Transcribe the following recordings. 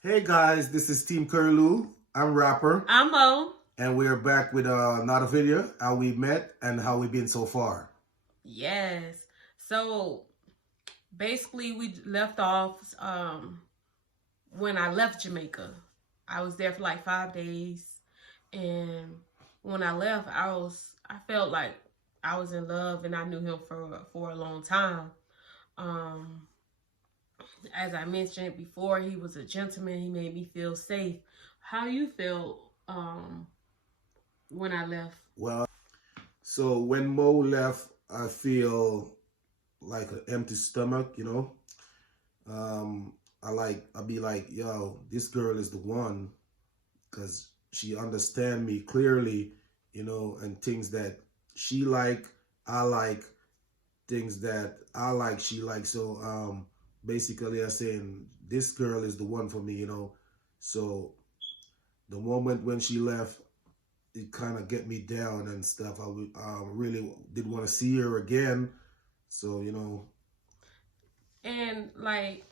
Hey guys, this is Team Curlew. I'm rapper, I'm Mo. and we're back with another video, how we met and how we've been so far. Yes. So basically, we left off when I left Jamaica. I was there for like 5 days, and when I left, I felt like I was in love, and I knew him for a long time. Um, as I mentioned before, he was a gentleman. He made me feel safe. How you felt when I left? Well, so when Mo left, I feel like an empty stomach. I'll be like, yo, this girl is the one, because she understand me clearly, and things that she like, I like, things that I like, she likes. So basically I'm saying this girl is the one for me. So the moment when she left, it kind of get me down and stuff. I really did want to see her again. So. And like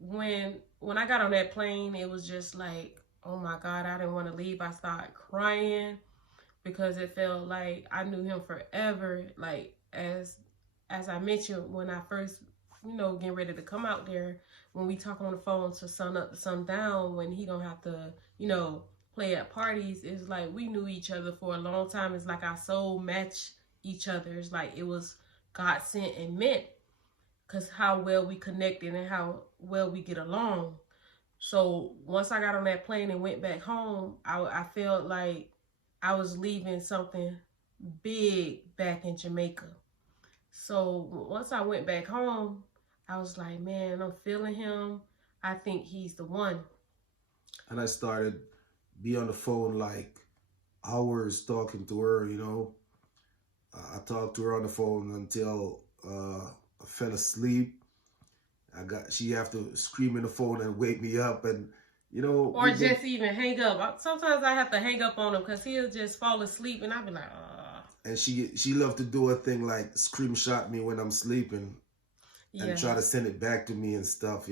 when I got on that plane, it was just like, oh my God, I didn't want to leave. I started crying because it felt like I knew him forever. Like as I mentioned when I first, getting ready to come out there, when we talk on the phone to sun up to sun down, when he don't have to, play at parties, it's like we knew each other for a long time. It's like our soul matched each other. It's like it was God sent and meant because how well we connected and how well we get along. So once I got on that plane and went back home, I felt like I was leaving something big back in Jamaica. So once I went back home, I was like, man, I'm feeling him. I think he's the one. And I started be on the phone like hours talking to her. I talked to her on the phone until I fell asleep. She have to scream in the phone and wake me up, and Or just even hang up. Sometimes I have to hang up on him because he'll just fall asleep and I'll be like, oh. And she loved to do a thing like screenshot me when I'm sleeping and try to send it back to me and stuff.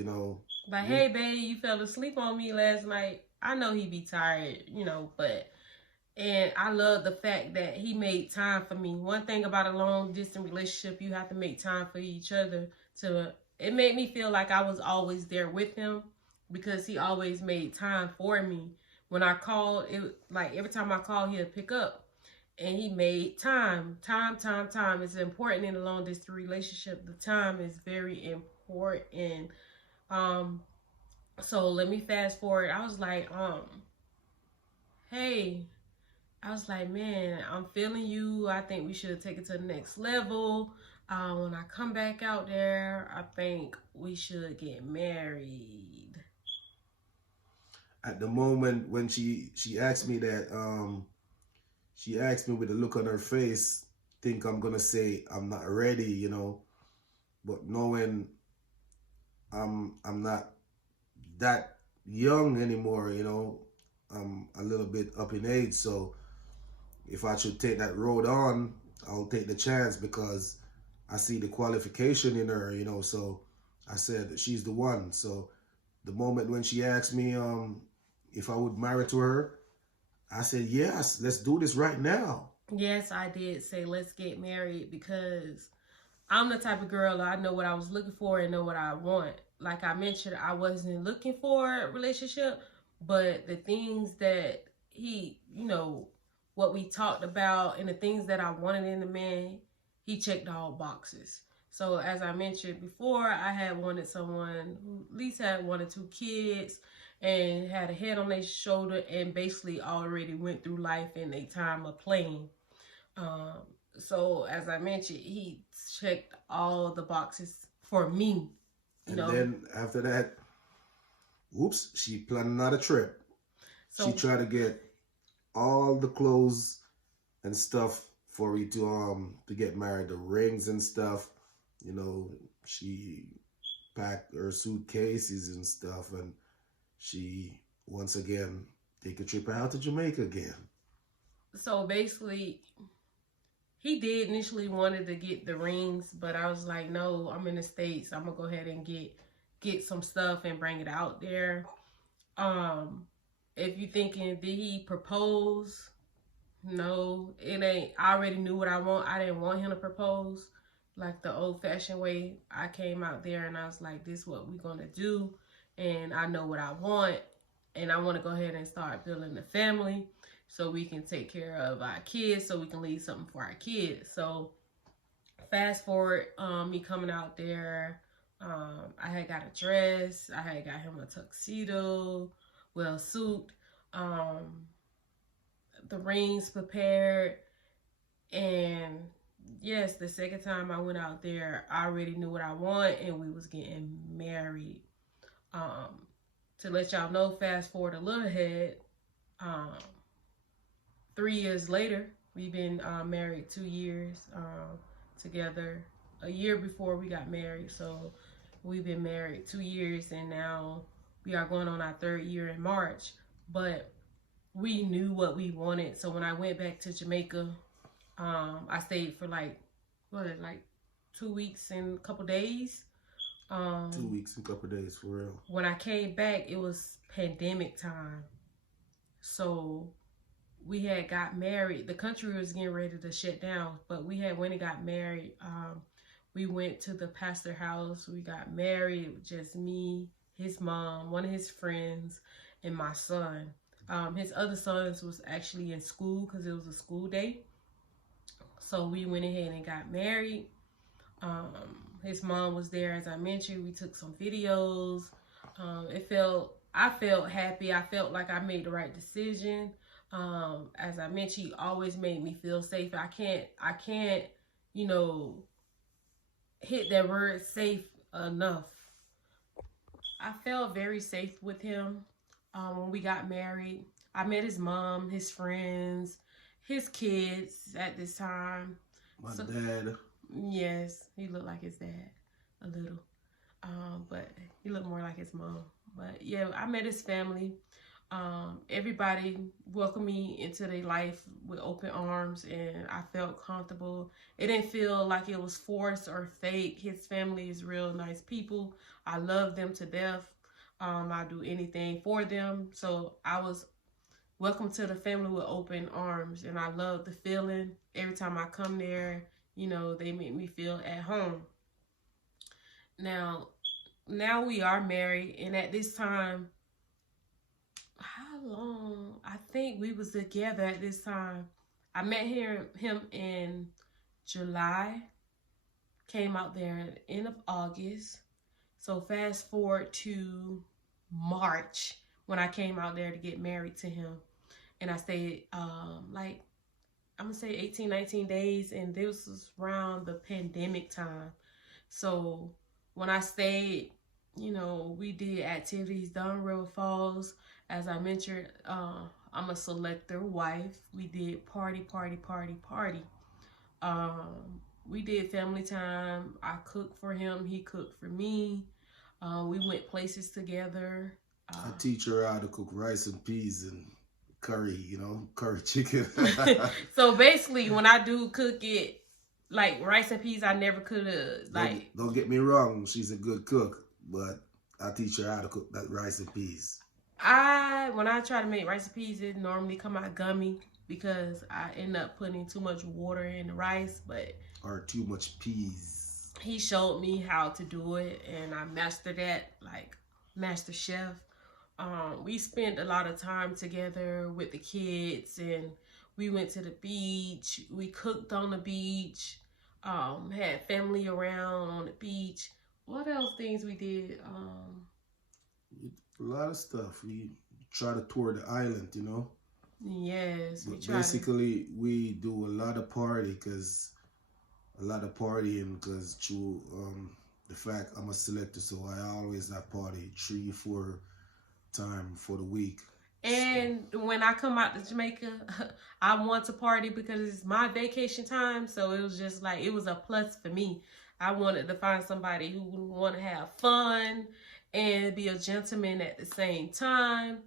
Like, hey, babe, you fell asleep on me last night. I know he be tired, but and I love the fact that he made time for me. One thing about a long distance relationship, you have to make time for each other. It made me feel like I was always there with him because he always made time for me. When I called, it like every time I called, he'd pick up. And he made time. Time. It's important in a long distance relationship. The time is very important. Um, so let me fast forward. I was like, hey, I was like, man, I'm feeling you. I think we should take it to the next level. When I come back out there, I think we should get married. At the moment when she asked me that, she asked me with a look on her face, think I'm gonna say I'm not ready. But knowing I'm not that young anymore. I'm a little bit up in age, so if I should take that road on, I'll take the chance because I see the qualification in her. So I said she's the one. So the moment when she asked me if I would marry to her, I said yes, let's do this right now. Yes, I did say let's get married because I'm the type of girl I know what I was looking for and know what I want. Like I mentioned, I wasn't looking for a relationship, but the things that he, what we talked about and the things that I wanted in a man, he checked all boxes. So as I mentioned before, I had wanted someone who at least had 1 or 2 kids and had a head on their shoulder and basically already went through life in a time of playing. Um, so as I mentioned, he checked all the boxes for me. And then after that, whoops, she planned another trip. She tried to get all the clothes and stuff for you to get married, the rings and stuff. She packed her suitcases and stuff, and she once again take a trip out to Jamaica again. So basically, he did initially wanted to get the rings, but I was like, no, I'm in the States. I'm gonna go ahead and get get some stuff and bring it out there. If you thinking, did he propose? No, it ain't. I already knew what I want. I didn't want him to propose like the old fashioned way. I came out there and I was like, this is what we're going to do. And I know what I want. And I want to go ahead and start building the family so we can take care of our kids, so we can leave something for our kids. So fast forward, me coming out there, I had got a dress. I had got him a tuxedo, well, suit, the rings prepared. And yes, the second time I went out there, I already knew what I want, and we was getting married. To let y'all know, fast forward a little ahead, 3 years later, we've been married 2 years together. A year before we got married, so we've been married 2 years, and now we are going on our 3rd year in March. But we knew what we wanted, so when I went back to Jamaica, I stayed for like 2 weeks and a couple days. 2 weeks and a couple days, for real. When I came back, it was pandemic time, so we had got married. The country was getting ready to shut down, but we had went and got married. We went to the pastor house. We got married, just me, his mom, one of his friends, and my son. His other sons was actually in school because it was a school day. So we went ahead and got married. His mom was there, as I mentioned. We took some videos. I felt happy. I felt like I made the right decision. As I mentioned, he always made me feel safe. I can't, hit that word safe enough. I felt very safe with him. When we got married, I met his mom, his friends, his kids at this time. My dad. Yes, he looked like his dad a little. But he looked more like his mom. But yeah, I met his family. Everybody welcomed me into their life with open arms, and I felt comfortable. It didn't feel like it was forced or fake. His family is real nice people. I love them to death. I do anything for them. So I was welcome to the family with open arms, and I love the feeling. Every time I come there, they make me feel at home. Now we are married, and at this time, how long? I think we was together at this time. I met him in July, came out there at the end of August. So fast forward to March when I came out there to get married to him. And I stayed I'm going to say 18, 19 days. And this was around the pandemic time. So when I stayed, we did activities down River Falls. As I mentioned, I'm a selector wife. We did party. We did family time. I cooked for him. He cooked for me. We went places together. I teach her how to cook rice and peas and curry, curry chicken. So basically, when I do cook it, like rice and peas, I never could have, Don't get me wrong, she's a good cook, but I teach her how to cook that rice and peas. When I try to make rice and peas, it normally come out gummy because I end up putting too much water in the rice, or too much peas. He showed me how to do it, and I mastered that like master chef. We spent a lot of time together with the kids, and we went to the beach. We cooked on the beach. Had family around on the beach. What else things we did? A lot of stuff. We try to tour the island, Yes, we tried. Basically, we do a lot of partying because through the fact I'm a selector, so I always have party 3-4 times for the week. And when I come out to Jamaica, I want to party because it's my vacation time. So it was just like, it was a plus for me. I wanted to find somebody who would want to have fun and be a gentleman at the same time.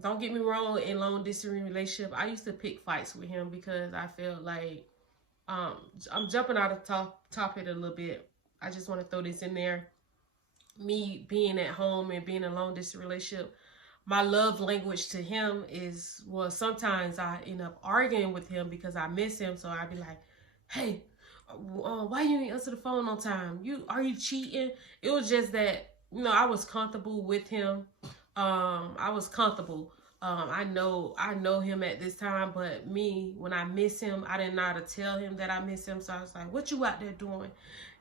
Don't get me wrong, in long distance relationship, I used to pick fights with him because I felt like, I'm jumping out of topic a little bit. I just want to throw this in there. Me being at home and being in a long distance relationship, my love language to him is, well, sometimes I end up arguing with him because I miss him. So I'd be like, hey, why you didn't answer the phone on time? Are you cheating? It was just that, I was comfortable with him. I was comfortable. I know him at this time, but me, when I miss him, I didn't know how to tell him that I miss him. So I was like, what you out there doing?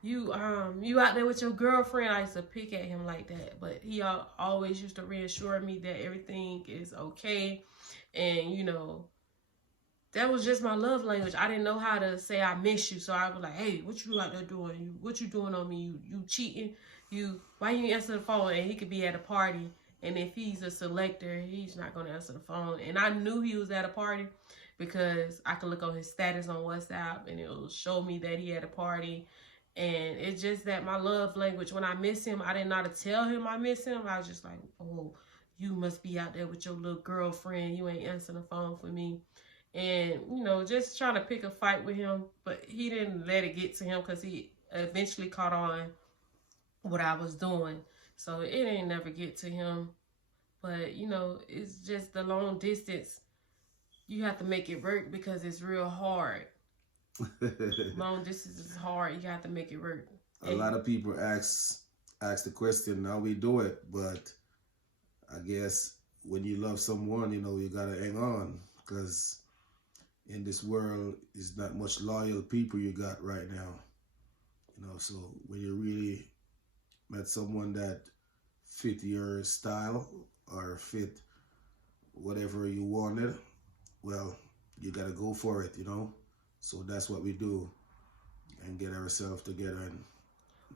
You out there with your girlfriend? I used to pick at him like that, but he always used to reassure me that everything is okay. And that was just my love language. I didn't know how to say I miss you, so I was like, hey, what you out there doing? What you doing on me? You cheating? Why you answer the phone? And he could be at a party, and if he's a selector, he's not gonna answer the phone. And I knew he was at a party because I could look on his status on WhatsApp, and it'll show me that he had a party. And it's just that my love language, when I miss him, I didn't know how to tell him I miss him. I was just like, oh, you must be out there with your little girlfriend. You ain't answering the phone for me. And, just trying to pick a fight with him. But he didn't let it get to him because he eventually caught on what I was doing. So it ain't never get to him. But, it's just the long distance. You have to make it work because it's real hard. Long distance is hard. You got to make it work. A lot of people ask the question, how we do it, but I guess when you love someone, you gotta hang on, because in this world is not much loyal people you got right now. So when you really met someone that fit your style or fit whatever you wanted, well, you gotta go for it, So that's what we do, and get ourselves together. And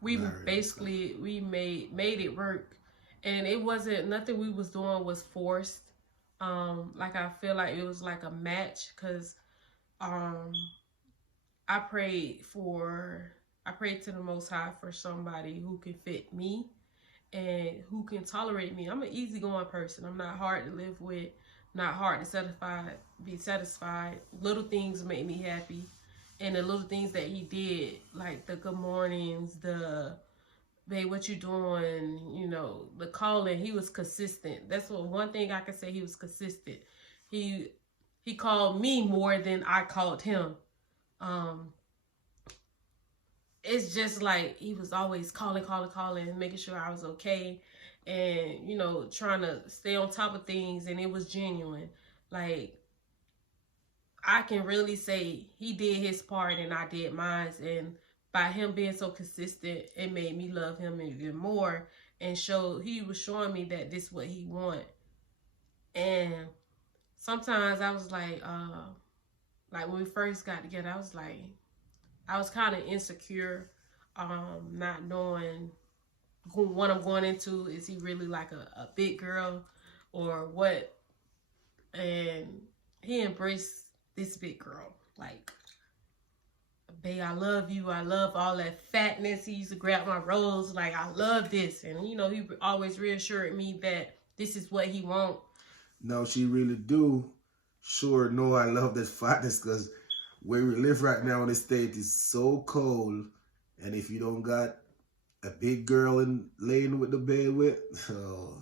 we basically made it work, and it wasn't nothing we was doing was forced. Like I feel like it was like a match, because I prayed to the Most High for somebody who can fit me and who can tolerate me. I'm an easygoing person. I'm not hard to live with. Not hard to be satisfied. Little things make me happy. And the little things that he did, like the good mornings, the, babe, what you doing, the calling, he was consistent. That's one thing I can say, he was consistent. He called me more than I called him. It's just like he was always calling, making sure I was okay. And, trying to stay on top of things, and it was genuine. Like, I can really say he did his part and I did mine, and by him being so consistent, it made me love him even more, and he was showing me that this is what he want. And sometimes I was like when we first got together, I was kind of insecure, not knowing what I'm going into. Is he really like a big girl or what? And he embraced this big girl. Like, babe, I love you. I love all that fatness. He used to grab my rolls. Like, I love this. And, he always reassured me that this is what he want. No, she really do. Sure, no, I love that fatness, because where we live right now in the state is so cold. And if you don't got a big girl in laying with the bed with, oh,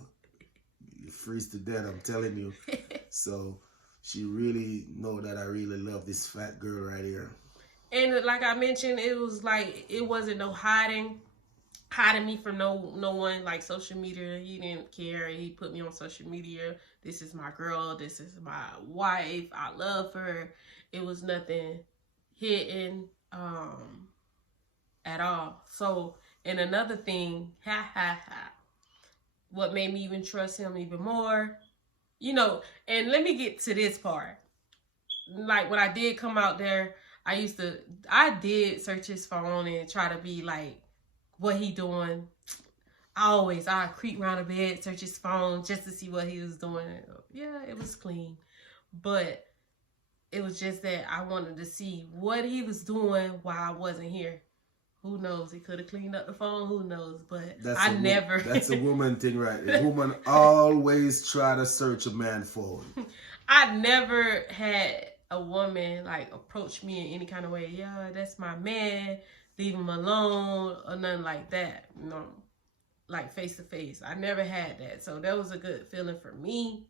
you freeze to death, I'm telling you. So she really know that I really love this fat girl right here. And like I mentioned, it was like, it wasn't no hiding me from no one. Like social media, he didn't care. He put me on social media. This is my girl. This is my wife. I love her. It was nothing hidden at all. So, and another thing, what made me even trust him even more, and let me get to this part. Like, when I did come out there, I did search his phone and try to be like, what he doing. I creep around the bed, search his phone just to see what he was doing. Yeah, it was clean. But it was just that I wanted to see what he was doing while I wasn't here. Who knows? He could have cleaned up the phone. Who knows? But never. That's a woman thing, right? A woman always try to search a man's phone. I never had a woman like approach me in any kind of way. Yeah, that's my man. leave him alone or nothing like that. Like face to face. I never had that, so that was a good feeling for me.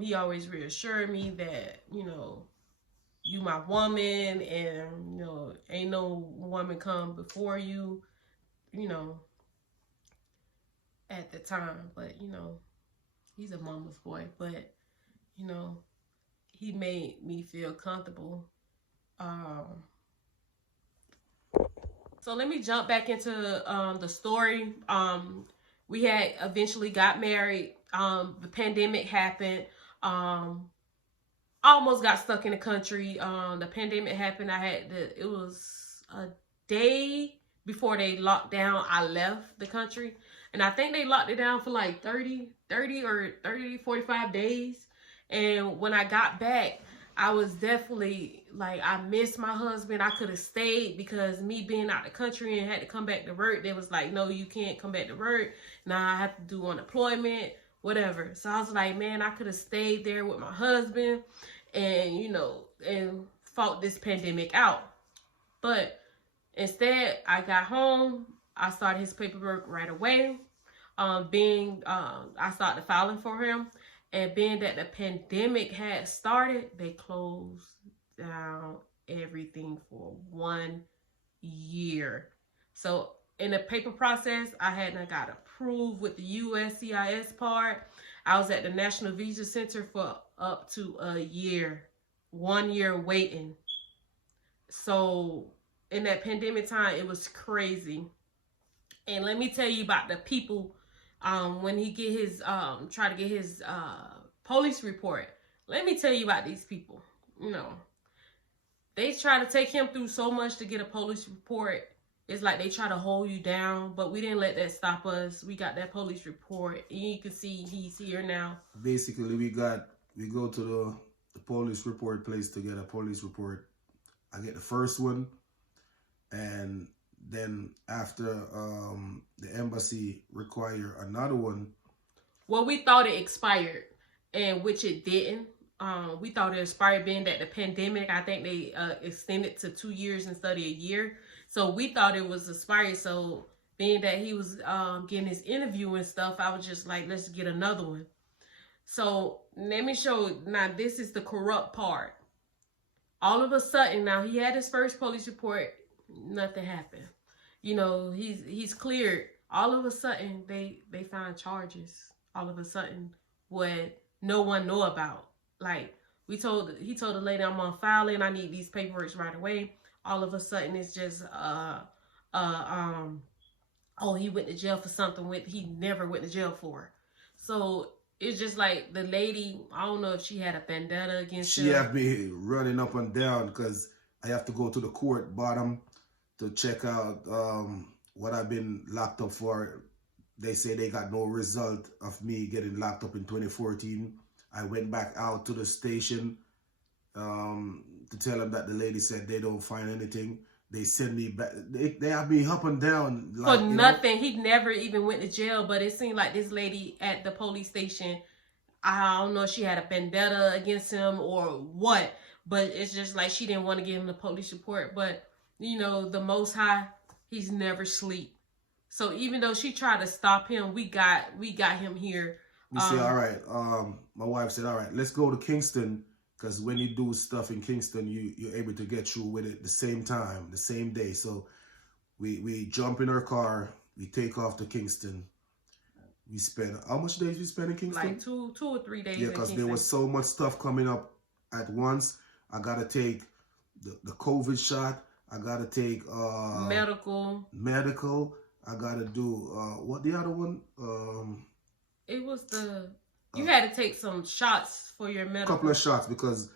He always reassured me that you my woman, and ain't no woman come before you. At the time, but he's a mama's boy, but he made me feel comfortable. So let me jump back into the story. We had eventually got married. The pandemic happened. I almost got stuck in the country. The pandemic happened. It was a day before they locked down. I left the country. And I think they locked it down for like 30 or 45 days. And when I got back, I was definitely like, I missed my husband. I could have stayed, because me being out the country and had to come back to work, they was like, no, you can't come back to work. Now I have to do unemployment, whatever. So I was like, man, I could have stayed there with my husband and, and fought this pandemic out. But instead, I got home. I started his paperwork right away. I started filing for him, and being that the pandemic had started, they closed down everything for 1 year. So in the paper process, I hadn't got approved with the USCIS part. I was at the National Visa Center for up to a year, 1 year waiting. So in that pandemic time, it was crazy. And let me tell you about the people, when he get his, try to get his police report. Let me tell you about these people. They try to take him through so much to get a police report. It's like they try to hold you down, but we didn't let that stop us. We got that police report, and you can see he's here now. Basically, we go to the police report place to get a police report. I get the first one, and then after the embassy require another one. Well, we thought it expired, and which it didn't. We thought it expired, being that the pandemic, I think they extended to 2 years instead of a year. So we thought it was expired. So being that he was getting his interview and stuff, I was just like, let's get another one. So let me show. Now, this is the corrupt part. All of a sudden, now he had his first police report. Nothing happened. He's cleared. All of a sudden, they find charges. All of a sudden, what no one know about. Like, he told the lady, I'm on filing. I need these paperwork right away. All of a sudden, it's just oh, he went to jail for something he never went to jail for. So it's just like the lady, I don't know if she had a vendetta against him. She had me running up and down because I have to go to the court bottom to check out what I've been locked up for. They say they got no result of me getting locked up in 2014. I went back out to the station to tell them that the lady said they don't find anything. They send me back. They have me up and down. Like, for nothing. He never even went to jail, but it seemed like this lady at the police station, I don't know if she had a vendetta against him or what, but it's just like she didn't want to give him the police report. But, the Most High, he's never sleep. So even though she tried to stop him, we got him here. We said, all right. My wife said, all right, let's go to Kingston, because when you do stuff in Kingston, you're able to get through with it the same time, the same day. So we jump in our car, we take off to Kingston. We spend, how much days we spend in Kingston? Like two or 3 days. Yeah, because there was so much stuff coming up at once. I gotta take the COVID shot. I gotta take medical. I gotta do what the other one? It was you had to take some shots for your medical. Couple of shots, because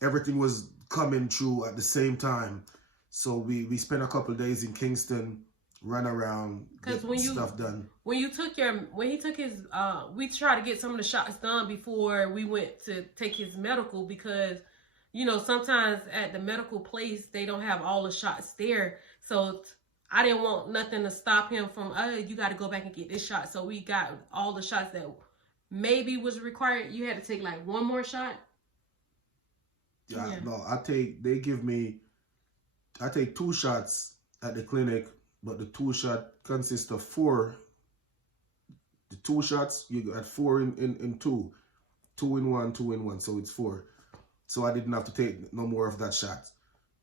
everything was coming through at the same time. So we spent a couple of days in Kingston, run around, get stuff done. When he took his, we tried to get some of the shots done before we went to take his medical, because sometimes at the medical place they don't have all the shots there. So I didn't want nothing to stop him from, you got to go back and get this shot. So we got all the shots that maybe was required. You had to take like one more shot. Yeah. No, I take 2 shots at the clinic, but the 2 shot consists of four. The 2 shots, you got four in two. 2 in 1, 2 in 1. So it's four. So I didn't have to take no more of that shot.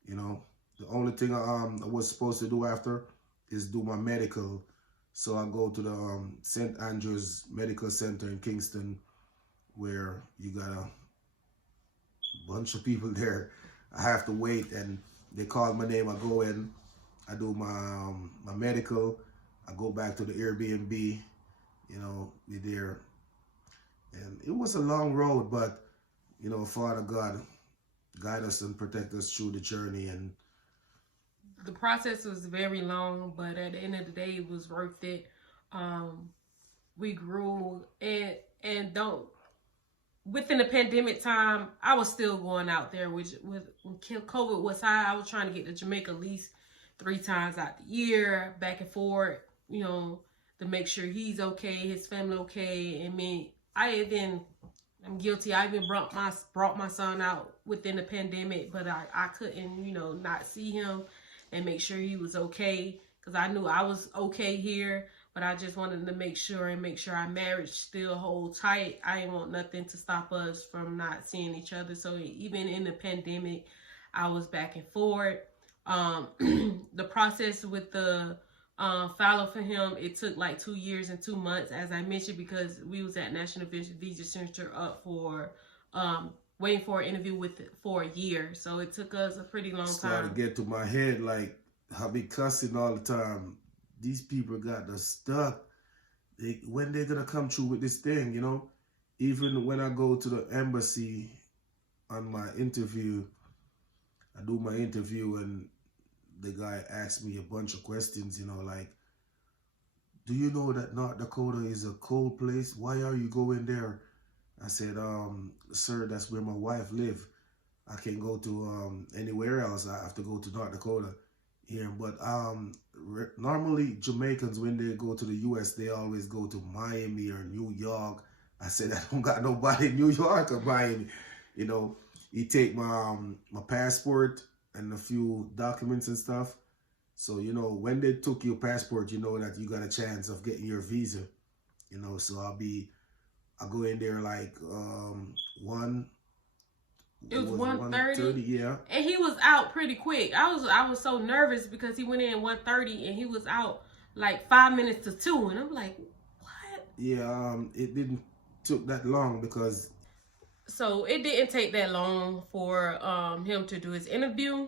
You know, the only thing I was supposed to do after is do my medical. So I go to the St. Andrews Medical Center in Kingston, where you got a bunch of people there. I have to wait, and they call my name. I go in, I do my medical. I go back to the Airbnb. You know, be there, and it was a long road, but you know, Father God, guide us and protect us through the journey. And the process was very long, but at the end of the day, it was worth it. We grew, and don't within the pandemic time, I was still going out there, which when COVID was high, I was trying to get to Jamaica at least 3 times out the year, back and forth, you know, to make sure he's okay, his family okay, and me. I'm guilty. I even brought my son out within the pandemic, but I couldn't, you know, not see him and make sure he was okay, because I knew I was okay here, but I just wanted to make sure our marriage still hold tight. I didn't want nothing to stop us from not seeing each other. So even in the pandemic, I was back and forth. The process with the follow for him, it took like 2 years and 2 months, as I mentioned, because we was at National Visa Center up for waiting for an interview for a year. So it took us a pretty long time. Started to get to my head, like, I be cussing all the time. These people got us stuck. When they're gonna come through with this thing, you know? Even when I go to the embassy on my interview, I do my interview, and the guy asked me a bunch of questions, you know, like, do you know that North Dakota is a cold place? Why are you going there? I said, sir, that's where my wife live. I can't go to anywhere else. I have to go to North Dakota here. But normally Jamaicans, when they go to the U.S., they always go to Miami or New York. I said, I don't got nobody in New York or Miami. You know, he take my passport and a few documents and stuff. So, you know, when they took your passport, you know that you got a chance of getting your visa. You know, so I'll go in there like it was 1:30. Yeah. And he was out pretty quick. I was so nervous because he went in 1:30 and he was out like 5 minutes to 2. And I'm like, what? Yeah, it didn't took that long because. So it didn't take that long for him to do his interview.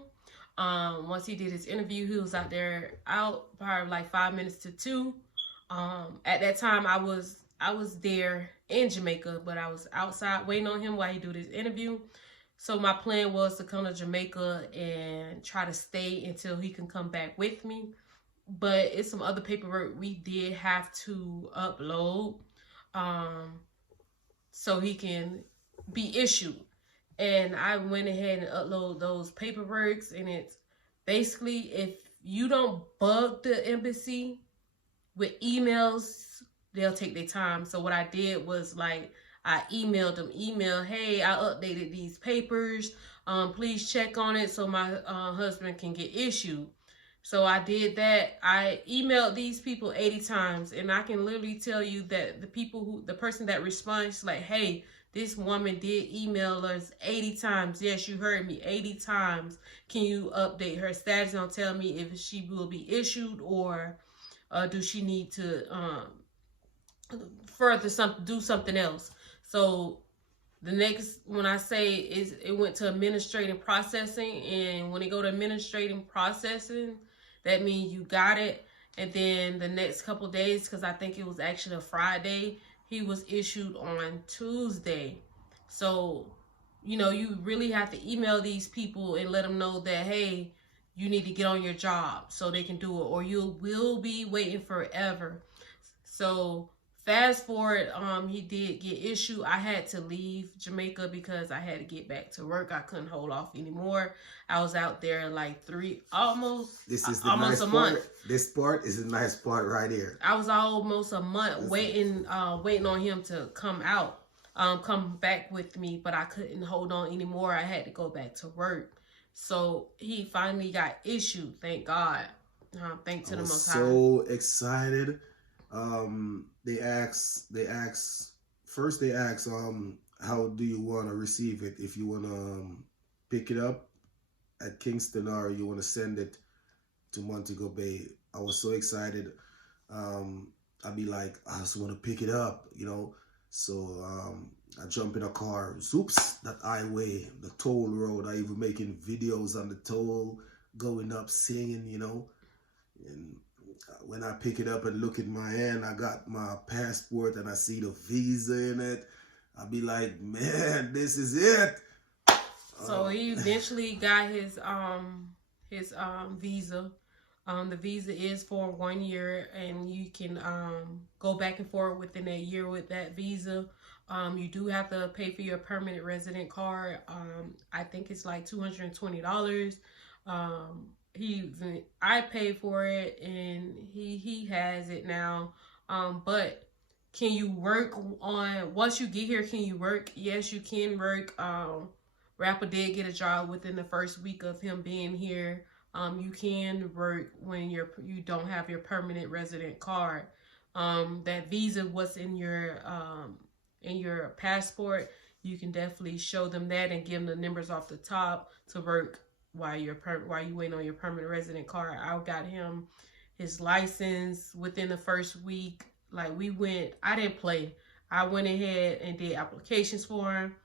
Once he did his interview, he was out probably like 5 minutes to 2. At that time I was there in Jamaica, but I was outside waiting on him while he did his interview. So my plan was to come to Jamaica and try to stay until he can come back with me. But it's some other paperwork we did have to upload so he can be issued. And I went ahead and uploaded those paperworks, and it's basically, if you don't bug the embassy with emails, they'll take their time. So what I did was, like, I emailed them, hey, I updated these papers. Please check on it so my husband can get issued. So I did that. I emailed these people 80 times, and I can literally tell you that the person that responds, like, hey, this woman did email us 80 times. Yes, you heard me, 80 times. Can you update her status and tell me if she will be issued, or do she need to do something else? So the next, when I say is, it went to administrative processing, and when it go to administrative processing, that means you got it. And then the next couple of days, because I think it was actually a Friday, he was issued on Tuesday. So, you know, you really have to email these people and let them know that, hey, you need to get on your job so they can do it, or you will be waiting forever. So fast forward, he did get issued. I had to leave Jamaica because I had to get back to work. I couldn't hold off anymore. I was out there like almost a month. This part is a nice part right here. I was almost a month waiting on him to come out, come back with me, but I couldn't hold on anymore. I had to go back to work. So he finally got issued, thank God. Thank I to the was Most High. so excited. They asked, how do you want to receive it? If you want to pick it up at Kingston or you want to send it to Montego Bay. I was so excited. I'd be like, I just want to pick it up, you know. So I jump in a car, zoops, that highway, the toll road. I even making videos on the toll, going up, singing, you know. And when I pick it up and look at my hand, I got my passport and I see the visa in it. I'll be like, man, this is it. So he eventually got his visa. The visa is for 1 year, and you can go back and forth within that year with that visa. You do have to pay for your permanent resident card. I think it's like $220. I paid for it, and he has it now. But can you work on once you get here? Can you work? Yes, you can work. Rapper did get a job within the first week of him being here. You can work when you don't have your permanent resident card. That visa was in your passport. You can definitely show them that and give them the numbers off the top to work while you wait on your permanent resident card. I got him his license within the first week. Like I didn't play. I went ahead and did applications for him.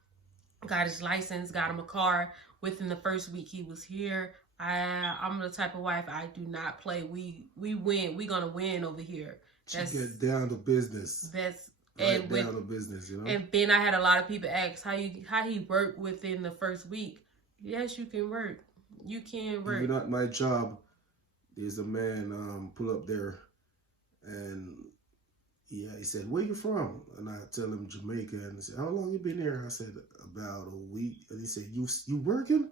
Got his license, got him a car. Within the first week he was here. I'm the type of wife, I do not play. We win. We gonna win over here. That's, you get down to business. That's right down to business, you know. And then I had a lot of people ask how he worked within the first week. Yes, you can work. You can work. Even at my job, there's a man pull up there, and yeah, he said, "Where you from?" And I tell him Jamaica, and he said, "How long you been here?" I said, "About a week." And he said, "You working?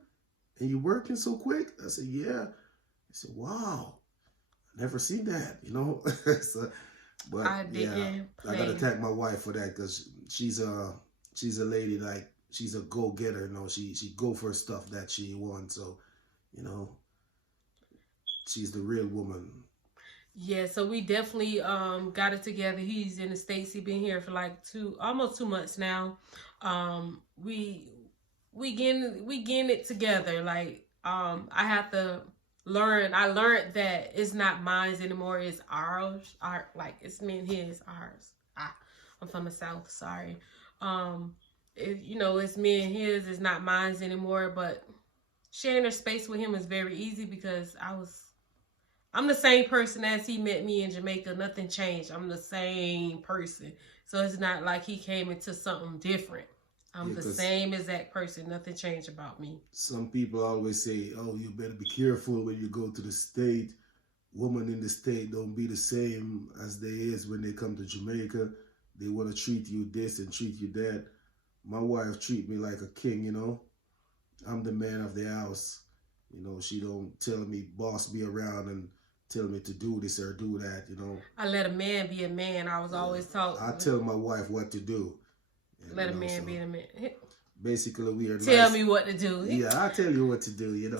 And you working so quick?" I said, "Yeah." He said, "Wow, never seen that, you know." So, but I gotta thank my wife for that, because she's a lady, like, she's a go getter. You know, she go for stuff that she wants. So, you know, she's the real woman. Yeah, so we definitely got it together. He's in the States. He's been here for like almost 2 months now. We getting it together. Like I have to learn. I learned that it's not mine anymore. It's ours. Like it's me and his. Ours. I'm from the South. Sorry. It's me and his. It's not mine anymore. But sharing a space with him is very easy because I'm the same person as he met me in Jamaica. Nothing changed. I'm the same person. So it's not like he came into something different. I'm the same exact person. Nothing changed about me. Some people always say, "Oh, you better be careful when you go to the state. Women in the state don't be the same as they is when they come to Jamaica. They want to treat you this and treat you that." My wife treat me like a king, you know. I'm the man of the house. You know, she don't tell me, boss me around and tell me to do this or do that, you know. I let a man be a man. I was always taught. I tell my wife what to do. Let a man be a man. Basically, we are Tell me what to do. Yeah, I tell you what to do, you know.